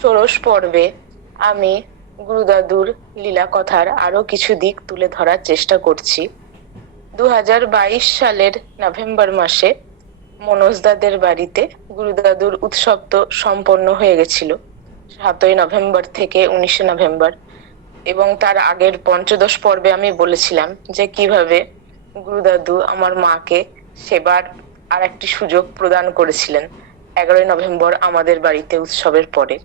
ষোড়শ পর্বে আমি গুরুদাদুর লীলা কথার আরো কিছু দিক তুলে ধরার চেষ্টা করছি। 2022 সালের নভেম্বর মাসে মনোজদাদের বাড়িতে গুরুদাদুর উৎসব তো সম্পন্ন হয়ে গেছিল 7ই নভেম্বর থেকে 19 নভেম্বর, এবং তার আগের পঞ্চদশ পর্বে আমি বলেছিলাম যে কিভাবে গুরুদাদু আমার মাকে সেবার আর একটি সুযোগ প্রদান করেছিলেন 11ই নভেম্বর আমাদের বাড়িতে উৎসবের পরে।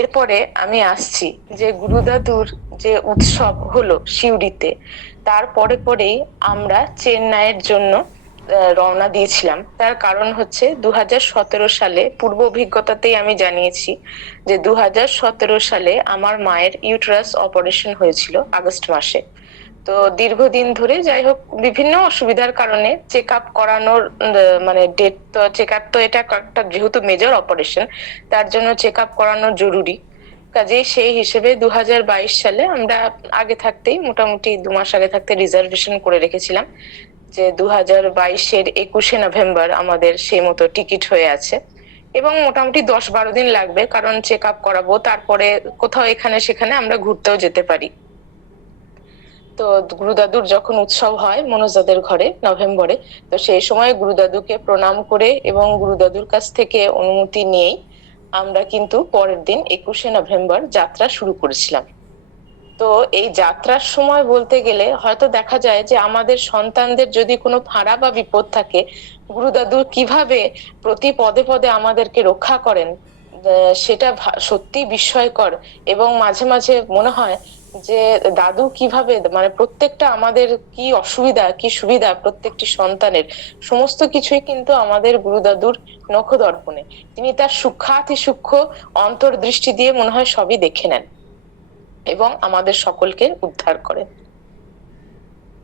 এরপরে আমি আসছি যে গুরুদাদুর যে উৎসব হলো সিউড়িতে, তারপরে পরেই আমরা চেন্নাইয়ের জন্য রওনা দিয়েছিলাম। তার কারণ হচ্ছে 2017 সালে পূর্ব অভিজ্ঞতাতেই আমি জানিয়েছি যে 2017 সালে আমার মায়ের ইউটেরাস অপারেশন হয়েছিল আগস্ট মাসে। তো দীর্ঘদিন ধরে যাই হোক বিভিন্ন অসুবিধার কারণে চেক আপ করানোর মানে ডেট তো চেক আপ তো এটা একটা যেহেতু মেজর অপারেশন, তার জন্য চেক আপ করানো জরুরি। কাজেই সেই হিসেবে 2022 সালে আমরা আগে থাকতেই মোটামুটি 2 মাস আগে থাকতে রিজার্ভেশন করে রেখেছিলাম যে 2022-এর 21শে নভেম্বর আমাদের সেই মতো টিকিট হয়ে আছে, এবং মোটামুটি 10-12 দিন লাগবে কারণ চেক আপ করাবো, তারপরে কোথাও এখানে সেখানে আমরা ঘুরতেও যেতে পারি। তো গুরুদাদুর যখন উৎসব হয় মনোজদাদের ঘরে নভেম্বরে, তো সেই সময় গুরুদাদুকে প্রণাম করে এবং গুরুদাদুর কাছ থেকে অনুমতি নিয়েই আমরা কিন্তু পরের দিন 21শে নভেম্বর যাত্রা শুরু করেছিলাম। তো এই যাত্রার সময় বলতে গেলে হয়তো দেখা যায় যে আমাদের সন্তানদের যদি কোনো ফাঁড়া বা বিপদ থাকে, গুরুদাদু কিভাবে প্রতি পদে পদে আমাদেরকে রক্ষা করেন সেটা সত্যি বিস্ময়কর। এবং মাঝে মাঝে মনে হয় যে দাদু কিভাবে মানে প্রত্যেকটা আমাদের কি অসুবিধা কি সুবিধা প্রত্যেকটি সন্তানের সমস্ত কিছুই কিন্তু আমাদের গুরুদাদুর নখদর্পণে। তিনি তার সূক্ষ্মাতি সূক্ষ্ম অন্তর্দৃষ্টি দিয়ে মনে হয় সবই দেখে নেন এবং আমাদের সকলকে উদ্ধার করেন।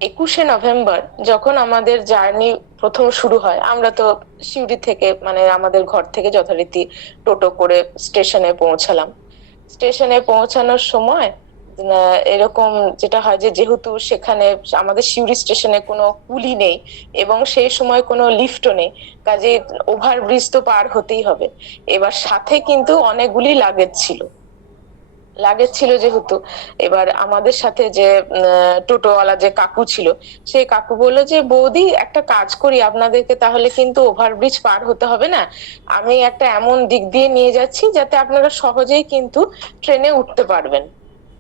21শে নভেম্বর যখন আমাদের জার্নি প্রথম শুরু হয়, আমরা তো সিউড়ি থেকে মানে আমাদের ঘর থেকে যথারীতি টোটো করে স্টেশনে পৌঁছালাম। স্টেশনে পৌঁছানোর সময় এরকম যেটা হয় যে যেহেতু সেখানে আমাদের সিউড়ি স্টেশনে কোনো কুলি নেই এবং সেই সময় কোনো লিফটও নেই, কাজে ওভারব্রিজ তো পার হতেই হবে। এবার সাথে কিন্তু অনেকগুলি লাগেজ ছিল যেহেতু, এবার আমাদের সাথে যে টোটোওয়ালা যে কাকু ছিল, সেই কাকু বললো যে বৌদি একটা কাজ করি, আপনাদেরকে তাহলে কিন্তু ওভারব্রিজ পার হতে হবে না, আমি একটা এমন দিক দিয়ে নিয়ে যাচ্ছি যাতে আপনারা সহজেই কিন্তু ট্রেনে উঠতে পারবেন।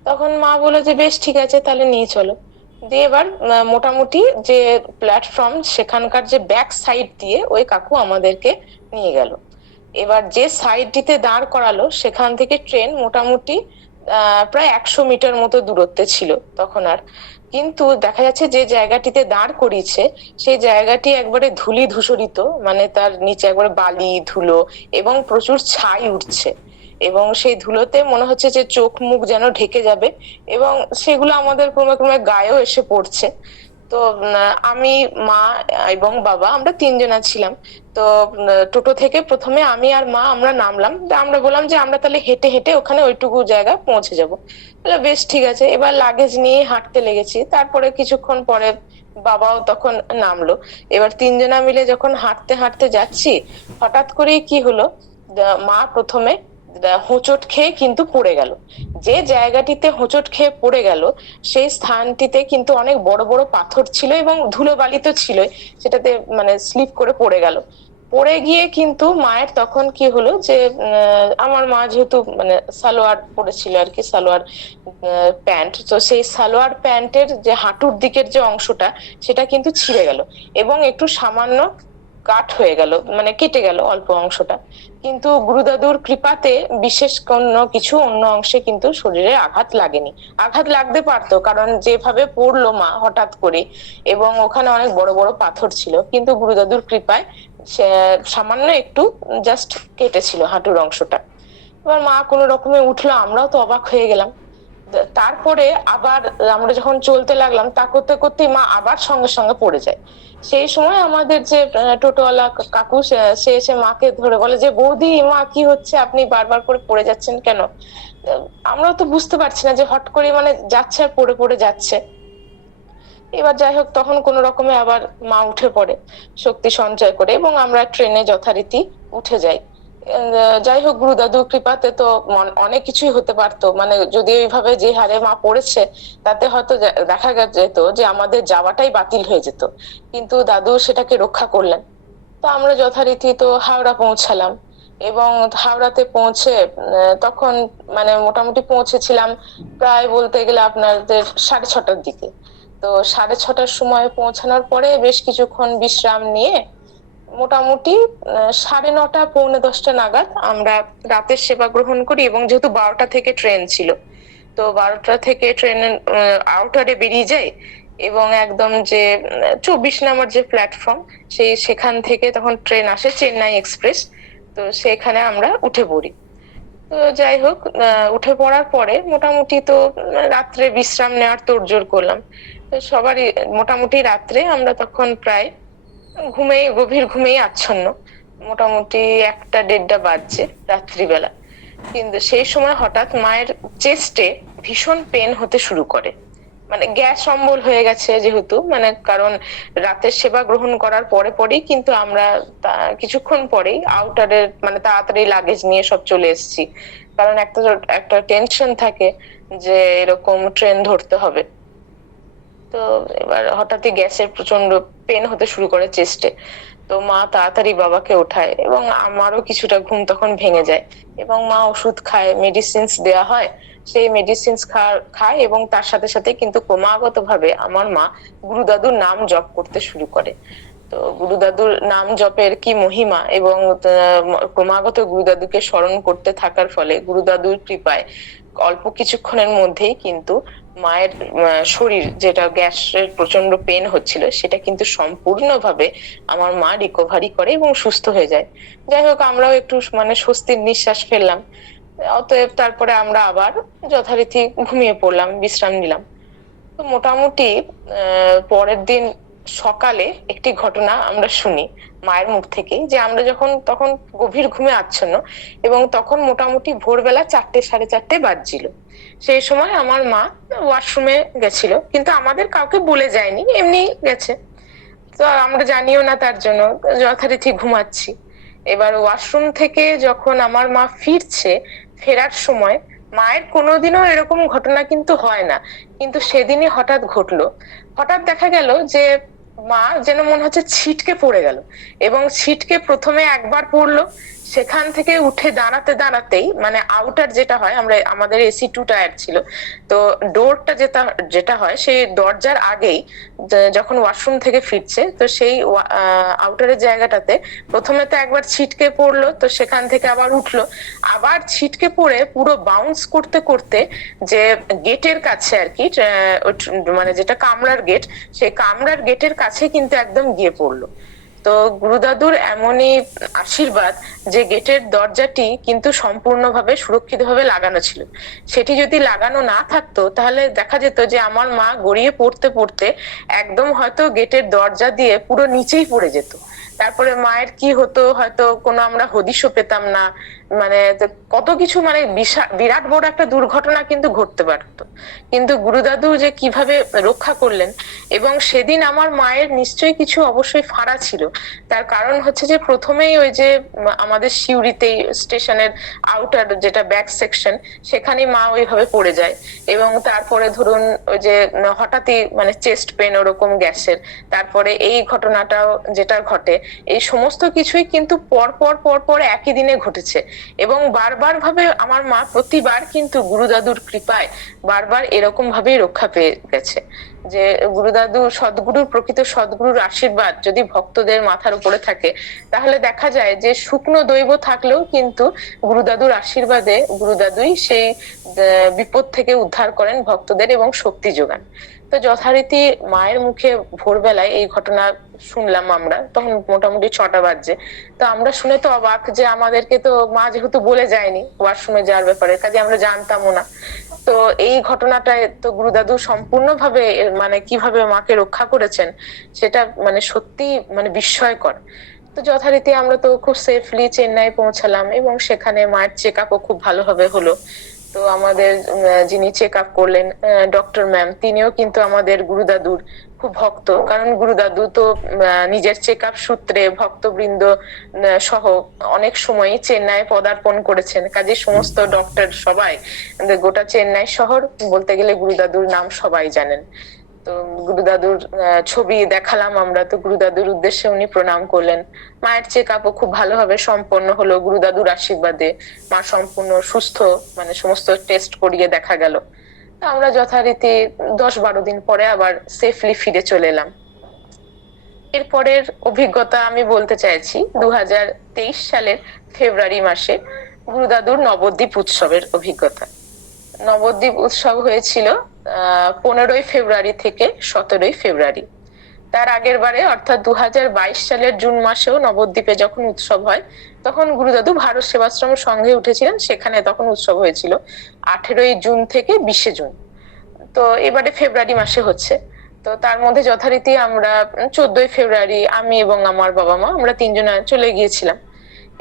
তখন মা বললো যে বেশ ঠিক আছে তাহলে নিয়ে চলো। দিয়ে এবার মোটামুটি যে প্ল্যাটফর্ম সেখানকার যে ব্যাক সাইড দিয়ে ওই কাকু আমাদেরকে নিয়ে গেল। এবার যে সাইডটিতে দাঁড় করালো সেখান থেকে ট্রেন মোটামুটি প্রায় 100 মিটার মতো দূরত্বে ছিল তখন। আর কিন্তু দেখা যাচ্ছে যে জায়গাটিতে দাঁড় করিয়েছে সেই জায়গাটি একবারে ধূলি ধূসরিত, মানে তার নিচে একবারে বালি ধুলো এবং প্রচুর ছাই উঠছে, এবং সেই ধুলোতে মনে হচ্ছে যে চোখ মুখ যেন ঢেকে যাবে, এবং সেগুলো আমাদের ক্রমে ক্রমে গায়েও এসে পড়ছে। তো আমি, মা এবং বাবা আমরা তিনজনা ছিলাম। তো টোটো থেকে প্রথমে আমি আর মা আমরা নামলাম, আমরা বললাম যে আমরা তাহলে হেঁটে হেঁটে ওখানে ওইটুকু জায়গায় পৌঁছে যাবো। বেশ ঠিক আছে, এবার লাগেজ নিয়ে হাঁটতে লেগেছি। তারপরে কিছুক্ষণ পরে বাবাও তখন নামলো। এবার তিনজনা মিলে যখন হাঁটতে হাঁটতে যাচ্ছি, হঠাৎ করেই কি হলো, মা প্রথমে হোঁচট খেয়ে কিন্তু পড়ে গেল। যে জায়গাটিতে হোঁচট খেয়ে পড়ে গেল সেই স্থানটিতে কিন্তু অনেক বড় বড় পাথর ছিল এবং ধুলোবালি তো ছিলই, সেটাতে মানে স্লিপ করে পড়ে গেল। পড়ে গিয়ে কিন্তু মায়ের তখন কি হলো যে আমার মা যেহেতু মানে সালোয়ার পরেছিল আর কি, সালোয়ার প্যান্ট, তো সেই সালোয়ার প্যান্টের যে হাঁটুর দিকের যে অংশটা সেটা কিন্তু ছিঁড়ে গেল এবং একটু সামান্য কাট হয়ে গেল, মানে কেটে গেল অল্প অংশটা। কিন্তু গুরুদাদুর কৃপাতে বিশেষ কোনো কিছু অন্য অংশে কিন্তু শরীরে আঘাত লাগেনি। আঘাত লাগতে পারতো কারণ যেভাবে পড়লো মা হঠাৎ করে, এবং ওখানে অনেক বড় বড় পাথর ছিল, কিন্তু গুরুদাদুর কৃপায় সে সামান্য একটু জাস্ট কেটেছিল হাঁটুর অংশটা। এবার মা কোনো রকমে উঠলো, আমরাও তো অবাক হয়ে গেলাম। তারপরে আবার আমরা যখন চলতে লাগলাম তা করতে করতে মা আবার সঙ্গে সঙ্গে পড়ে যায়। সেই সময় আমাদের যে টোটোওয়ালা কাকু সে এসে মাকে ধরে বলে যে বৌদি মা কি হচ্ছে, আপনি বারবার করে পড়ে যাচ্ছেন কেন? আমরাও তো বুঝতে পারছি না যে হট করে মানে যাচ্ছে আর পড়ে পড়ে যাচ্ছে। এবার যাই হোক তখন কোনো রকমে আবার মা উঠে পড়ে শক্তি সঞ্চয় করে এবং আমরা ট্রেনে যথারীতি উঠে যাই। যাই হোক, গুরু দাদুর কৃপাতে তো অনেক কিছুই হতে পারতো, মানে যদি এইভাবে যে হারে মা পড়েছে তাতে হয়তো দেখা যেত যে আমাদের যাওয়াটাই বাতিল হয়ে যেত, কিন্তু দাদু সেটাকে রক্ষা করলেন। তো আমরা যথারীতি তো হাওড়া পৌঁছালাম, এবং হাওড়াতে পৌঁছে তখন মানে মোটামুটি পৌঁছেছিলাম প্রায় বলতে গেলে আপনাদের 6:30টার দিকে। তো 6:30টার সময় পৌঁছানোর পরে বেশ কিছুক্ষণ বিশ্রাম নিয়ে মোটামুটি 9:30 9:45 নাগাদ আমরা রাতের সেবা গ্রহণ করি, এবং যেহেতু 12টা থেকে ট্রেন ছিল, তো 12টা থেকে ট্রেনের আউটারে বেরিয়ে যাই, এবং একদম যে 24 নম্বর যে প্ল্যাটফর্ম, সেখান থেকে তখন ট্রেন আসে চেন্নাই এক্সপ্রেস। তো সেখানে আমরা উঠে পড়ি। তো যাই হোক, উঠে পড়ার পরে মোটামুটি তো রাত্রে বিশ্রাম নেওয়ার তোড়জোড় করলাম। তো সবারই মোটামুটি রাত্রে আমরা তখন প্রায় গভীর ঘুমেই আচ্ছন্ন। মোটামুটি 1টা 1:30 বাজছে রাত্রিবেলা। কিন্তু সেই সময় হঠাৎ মায়ের চেস্টে ভীষণ পেন হতে শুরু করে, মানে গ্যাস অম্বল হয়ে গেছে যেহেতু, মানে কারণ রাতের সেবা গ্রহণ করার পরে পরেই কিন্তু আমরা কিছুক্ষণ পরেই আউটারের মানে তাড়াতাড়ি লাগেজ নিয়ে সব চলে এসেছি, কারণ একটা একটা টেনশন থাকে যে এরকম ট্রেন ধরতে হবে। তো এবার হঠাৎই গ্যাসের প্রচন্ড পেন হতে শুরু করে চেস্টে। তো মা তাড়াতাড়ি বাবাকে ওঠায়, এবং আমারও কিছুটা ঘুম তখন ভেঙে যায়, এবং মা ওষুধ খায়, মেডিসিনস দেয়া হয়, সেই মেডিসিনস খায়, এবং তার সাথে সাথে কিন্তু ক্রমাগত ভাবে আমার মা গুরু দাদুর নাম জপ করতে শুরু করে। তো গুরু দাদুর নাম জপের কি মহিমা, এবং ক্রমাগত গুরু দাদুকে স্মরণ করতে থাকার ফলে গুরু দাদুর কৃপায় অল্প কিছুক্ষণের মধ্যেই কিন্তু মায়ের শরীর, যেটা গ্যাসের প্রচন্ড পেন হচ্ছিল, সেটা কিন্তু সম্পূর্ণভাবে আমার মা রিকভারি করে এবং সুস্থ হয়ে যায়। যাই হোক, আমরাও একটু মানে স্বস্তির নিঃশ্বাস ফেললাম। অতএব তারপরে আমরা আবার যথারীতি ঘুমিয়ে পড়লাম, বিশ্রাম নিলাম। তো মোটামুটি পরের দিন সকালে একটি ঘটনা আমরা শুনি মায়ের মুখ থেকে, যে আমরা যখন তখন গভীর ঘুমে আচ্ছন্ন, এবং তখন মোটামুটি ভোরবেলা 4টে 4:30 বাজছিল। সেই সময় আমার মা ওয়াশরুমে গেছিল, কিন্তু আমাদের কাউকে বলে যায়নি, এমনি গেছে। তো আমরা জানিও না তার জন্য, যথারীতি ঘুমাচ্ছি। এবার ওয়াশরুম থেকে যখন আমার মা ফিরছে, ফেরার সময় মায়ের কোনোদিনও এরকম ঘটনা কিন্তু হয় না, কিন্তু সেদিনই হঠাৎ ঘটলো। হঠাৎ দেখা গেল যে মা যেন মনে হচ্ছে ছিটকে পড়ে গেল, এবং ছিটকে প্রথমে একবার পড়লো, সেখান থেকে উঠে দাঁড়াতে দাঁড়াতেই মানে আউটার যেটা হয়, আমাদের এসি 2 টায়ার ছিল, তো ডোরটা যেটা যেটা হয় সেই দরজার আগেই যখন ওয়াশরুম থেকে ফিরছে, তো সেই আউটারের জায়গাটাতে প্রথমে তো একবার ছিটকে পড়লো, তো সেখান থেকে আবার উঠলো, আবার ছিটকে পড়ে পুরো বাউন্স করতে করতে যে গেটের কাছে আর কি, মানে যেটা কামরার গেট, সেই কামরার গেটের কাছে কিন্তু একদম গিয়ে পড়লো। তো গুরুদাদুর এমনই আশীর্বাদ যে গেটের দরজাটি কিন্তু সম্পূর্ণভাবে সুরক্ষিতভাবে লাগানো ছিল। সেটি যদি লাগানো না থাকতো তাহলে দেখা যেত যে আমার মা গড়িয়ে পড়তে পড়তে একদম হয়তো গেটের দরজা দিয়ে পুরো নিচেই পড়ে যেত। তারপরে মায়ের কি হতো হয়তো কোনো আমরা হদিশও পেতাম না, মানে কত কিছু, মানে বিরাট বড় একটা দুর্ঘটনা কিন্তু ঘটতে পারতো। কিন্তু গুরুদাদু যে কিভাবে রক্ষা করলেন, এবং সেদিন আমার মায়ের নিশ্চয়ই কিছু অবশ্যই ফাঁড়া ছিল। তার কারণ হচ্ছে যে প্রথমেই ওই যে আমাদের সিউড়িতে স্টেশনের আউটার যেটা ব্যাক সেকশন, সেখানে মা ওইভাবে পড়ে যায়, এবং তারপরে ধরুন ওই যে হঠাৎই মানে চেস্ট পেন ওরকম গ্যাসের, তারপরে এই ঘটনাটাও যেটা ঘটে, এই সমস্ত কিছুই কিন্তু পর পর পর পর একই দিনে ঘটেছে, এবং বারবার ভাবে আমার মা প্রতিবার কিন্তু গুরুদাদুর কৃপায় বারবার এরকম ভাবেই রক্ষা পেয়ে গেছে। যে গুরুদাদু সদ্গুরুর, প্রকৃত সদ্গুরুর আশীর্বাদ যদি ভক্তদের মাথার উপরে থাকে, তাহলে দেখা যায় যে শুকনো দৈব থাকলেও কিন্তু গুরুদাদুর আশীর্বাদে গুরুদাদুই সেই বিপদ থেকে উদ্ধার করেন ভক্তদের এবং শক্তি যোগান। তো যথারীতি মায়ের মুখে ভোরবেলায় এই ঘটনা শুনলাম আমরা, তখন মোটামুটি 6টা বাজছে। তো আমরা শুনে তো অবাক, যে আমাদেরকে তো মা যেহেতু বলে যায়নি ওয়াশরুমে যাওয়ার ব্যাপারে, কাজে আমরা জানতামও না। তো এই ঘটনাটায় তো গুরুদাদু সম্পূর্ণভাবে মানে কিভাবে মাকে রক্ষা করেছেন সেটা মানে সত্যি মানে বিস্ময়কর। তো যথারীতি আমরা তো খুব সেফলি চেন্নাই পৌঁছালাম, এবং সেখানে মায়ের চেক আপও খুব ভালোভাবে হলো। তো আমাদের যিনি চেক আপ করলেন ডক্টর ম্যাম, তিনিও কিন্তু আমাদের গুরুদাদুর খুব ভক্ত, কারণ গুরুদাদু তো নিজের চেক আপ সূত্রে ভক্তবৃন্দ সহ অনেক সময় চেন্নাই পদার্পণ করেছেন, কাজে সমস্ত ডক্টর সবাই গোটা চেন্নাই শহর বলতে গেলে গুরুদাদুর নাম সবাই জানেন। তো গুরুদাদুর ছবি দেখালাম আমরা, তো গুরুদাদুর উদ্দেশ্যে উনি প্রণাম করলেন। মায়ের চেক আপও খুব ভালোভাবে সম্পন্ন হলো গুরুদাদুর আশীর্বাদে, মা সম্পূর্ণ সুস্থ, মানে সমস্ত টেস্ট করিয়ে দেখা গেল। আমরা যথারীতি 10-12 দিন পরে আবার সেফলি ফিরে চলে এলাম। এরপরের অভিজ্ঞতা আমি বলতে চাইছি 2023 সালের ফেব্রুয়ারি মাসে গুরুদাদুর নবদ্বীপ উৎসবের অভিজ্ঞতা। নবদ্বীপ উৎসব হয়েছিল 15ই ফেব্রুয়ারি থেকে 17ই ফেব্রুয়ারি। তার আগের বারে অর্থাৎ 2022 সালের জুন মাসেও নবদ্বীপে যখন উৎসব হয়, তখন গুরুদাদু ভারত সেবাশ্রম সংঘে উঠেছিলেন, সেখানে তখন উৎসব হয়েছিল 18ই জুন থেকে 20শে জুন। তো এবারে ফেব্রুয়ারি মাসে হচ্ছে। তো তার মধ্যে যথারীতি আমরা 14ই ফেব্রুয়ারি আমি এবং আমার বাবা মা আমরা তিনজনে চলে গিয়েছিলাম,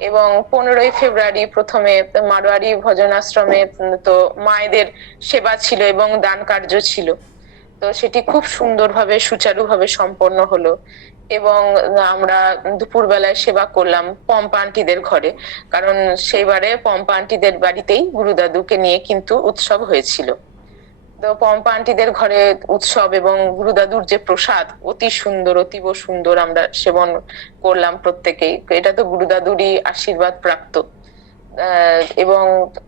এবং 15ই ফেব্রুয়ারি প্রথমে মারোয়ারি ভজনাশ্রমে তো মায়েদের সেবা ছিল এবং দান কার্য ছিল। তো সেটি খুব সুন্দরভাবে সুচারুভাবে সম্পন্ন হলো, এবং আমরা দুপুর বেলায় সেবা করলাম পম্পা আন্টিদের ঘরে, কারণ সেইবারে পম্পা আন্টিদের বাড়িতেই গুরুদাদুকে নিয়ে কিন্তু উৎসব হয়েছিল। তো পম্পা আন্টিদের ঘরে উৎসব এবং গুরুদাদুর যে প্রসাদ অতি সুন্দর, অতীব সুন্দর, আমরা সেবন করলাম প্রত্যেকেই। এটা তো গুরুদাদুরই আশীর্বাদ প্রাপ্ত, এবং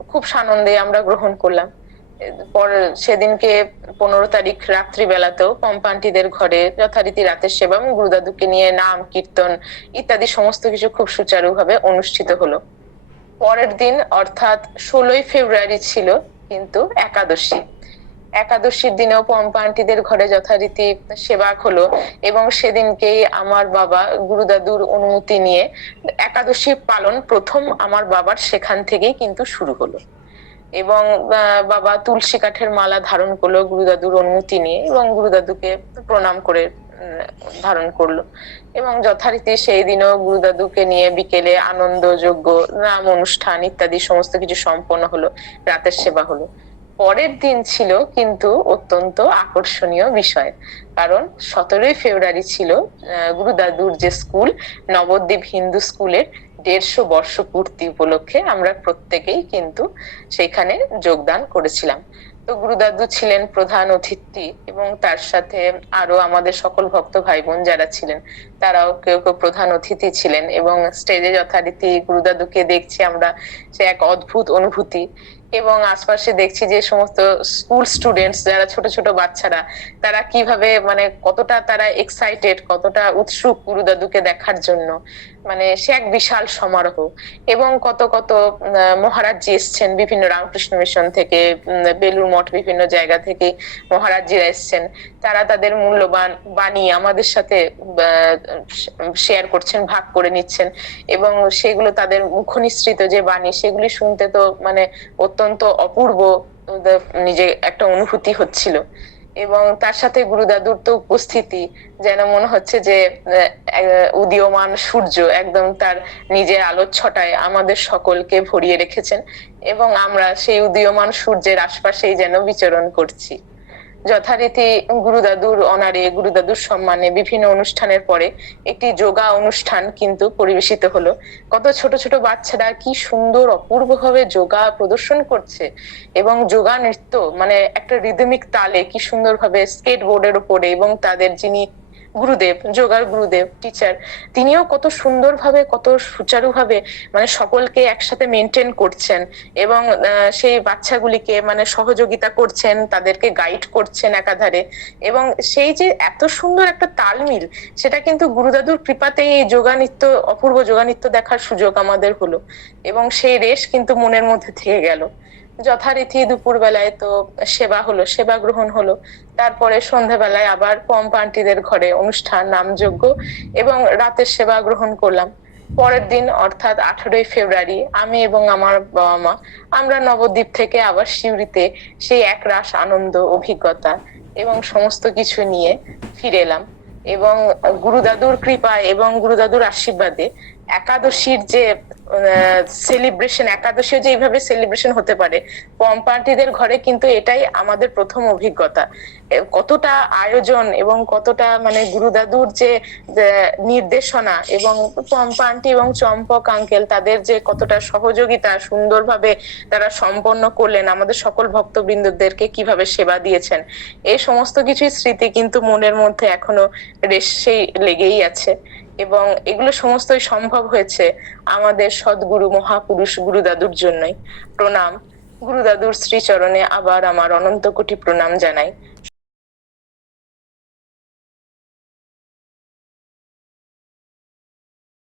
খুব সানন্দে আমরা গ্রহণ করলাম। পর সেদিনকে 15 তারিখ রাত্রিবেলাতেও পম্পা আন্টিদের ঘরে যথারীতি রাতের সেবা এবং গুরুদাদুকে নিয়ে নাম কীর্তন ইত্যাদি সমস্ত কিছু খুব সুচারুভাবে অনুষ্ঠিত হলো। পরের দিন অর্থাৎ 16ই ফেব্রুয়ারি ছিল কিন্তু একাদশী। একাদশীর দিনেও পম্পা আন্টিদের ঘরে যথারীতি সেবা হলো, এবং সেদিনকেই আমার বাবা গুরুদাদুর অনুমতি নিয়ে একাদশী পালন প্রথম আমার বাবার সেখান থেকেই কিন্তু শুরু হলো। এবং বাবা তুলসী কাঠের মালা ধারণ করলো গুরুদাদুর অনুমতি নিয়ে, এবং গুরুদাদুকে প্রণাম করে ধারণ করলো। এবং যথারীতি সেই দিনও গুরুদাদুকে নিয়ে বিকেলে আনন্দ যজ্ঞ, নাম অনুষ্ঠান ইত্যাদি সমস্ত কিছু সম্পন্ন হলো, রাতের সেবা হলো। পরের দিন ছিল কিন্তু অত্যন্ত আকর্ষণীয় বিষয়, কারণ 17ই ফেব্রুয়ারি ছিল গুরুদাদুর যে স্কুল নবদ্বীপ হিন্দু স্কুলের 150 বর্ষ পূর্তি উপলক্ষে আমরা প্রত্যেকেই কিন্তু সেখানে যোগদান করেছিলাম। তো গুরুদাদু ছিলেন প্রধান অতিথি, এবং তার সাথে আরো আমাদের সকল ভক্ত ভাই বোন যারা ছিলেন তারাও কেউ কেউ প্রধান অতিথি ছিলেন, এবং স্টেজে যথারীতি গুরুদাদুকে দেখছি আমরা, সে এক অদ্ভুত অনুভূতি। এবং আশপাশে দেখছি যে সমস্ত স্কুল স্টুডেন্টস যারা ছোট ছোট বাচ্চারা, তারা কিভাবে মানে কতটা তারা এক্সাইটেড, কতটা উৎসুক গুরুদাদুকে দেখার জন্য, মানে সে এক বিশাল সমারোহ। এবং কত কত মহারাজজি এসছেন বিভিন্ন রামকৃষ্ণ মিশন থেকে, বেলুর মঠ বিভিন্ন জায়গা থেকে মহারাজজিরা এসছেন, তারা তাদের মূল্যবান বাণী আমাদের সাথে শেয়ার করছেন, ভাগ করে নিচ্ছেন, এবং সেগুলো তাদের মুখনিসৃত যে বাণী সেগুলি শুনতে তো মানে অত্যন্ত অপূর্ব নিজে একটা অনুভূতি হচ্ছিল। এবং তার সাথে গুরুদাদুর তো উপস্থিতি যেন মনে হচ্ছে যে উদীয়মান সূর্য একদম তার নিজের আলোর ছটায় আমাদের সকলকে ভরিয়ে রেখেছেন, এবং আমরা সেই উদীয়মান সূর্যের আশপাশেই যেন বিচরণ করছি। যথারীতি গুরুদাদুর অনারে, গুরুদাদুর সম্মানে বিভিন্ন অনুষ্ঠানের পরে একটি যোগা অনুষ্ঠান কিন্তু পরিবেশিত হলো। কত ছোট ছোট বাচ্চারা কি সুন্দর অপূর্বভাবে যোগা প্রদর্শন করছে, এবং যোগা নৃত্য মানে একটা রিদমিক তালে কি সুন্দরভাবে স্কেট বোর্ডের উপরে, এবং তাদের যিনি গুরুদেব, যোগার গুরুদেব টিচার, তিনিও কত সুন্দরভাবে কত সুচারুভাবে মানে সকলকে একসাথে মেনটেন করছেন, এবং সেই বাচ্চাগুলিকে মানে সহযোগিতা করছেন, তাদেরকে গাইড করছেন একাধারে। এবং সেই যে এত সুন্দর একটা তালমিল, সেটা কিন্তু গুরুদাদুর কৃপাতেই এই যোগা নৃত্য, অপূর্ব যোগা নৃত্য দেখার সুযোগ আমাদের হলো, এবং সেই রেশ কিন্তু মনের মধ্যে থেকে গেল। যথারীতি দুপুর বেলায় তো সেবা হলো, সেবা গ্রহণ হলো। তারপরে সন্ধ্যাবেলায় আবার পম্পা আন্টিদের ঘরে অনুষ্ঠান, নামযজ্ঞ, এবং রাতের সেবা গ্রহণ করলাম। পরের দিন অর্থাৎ 18ই ফেব্রুয়ারি আমি এবং আমার বাবা মা আমরা নবদ্বীপ থেকে আবার সিউড়িতে সেই এক রাস আনন্দ, অভিজ্ঞতা এবং সমস্ত কিছু নিয়ে ফিরে এলাম। এবং গুরুদাদুর কৃপায় এবং গুরুদাদুর আশীর্বাদে একাদশীর যে সেলিব্রেশন, একাদশীও যে এইভাবে সেলিব্রেশন হতে পারে, পম্পার্টিদের ঘরে কিন্তু এটাই আমাদের প্রথম অভিজ্ঞতা। কতটা আয়োজন এবং কতটা মানে গুরুদাদুর যে নির্দেশনা, এবং পম্পা আন্টি এবং চম্পক আঙ্কেল তাদের যে কতটা সহযোগিতা, সুন্দরভাবে তারা সম্পন্ন করলেন, আমাদের সকল ভক্তবৃন্দদেরকে কিভাবে সেবা দিয়েছেন, এই সমস্ত কিছুই স্মৃতি কিন্তু মনের মধ্যে এখনো রেসেই লেগেই আছে। এবং এগুলো সমস্তই সম্ভব হয়েছে আমাদের সদ্গুরু মহাপুরুষ গুরুদাদুর জন্যই। প্রণাম। গুরুদাদুর শ্রীচরণে আবার আমার অনন্ত কোটি প্রণাম জানাই।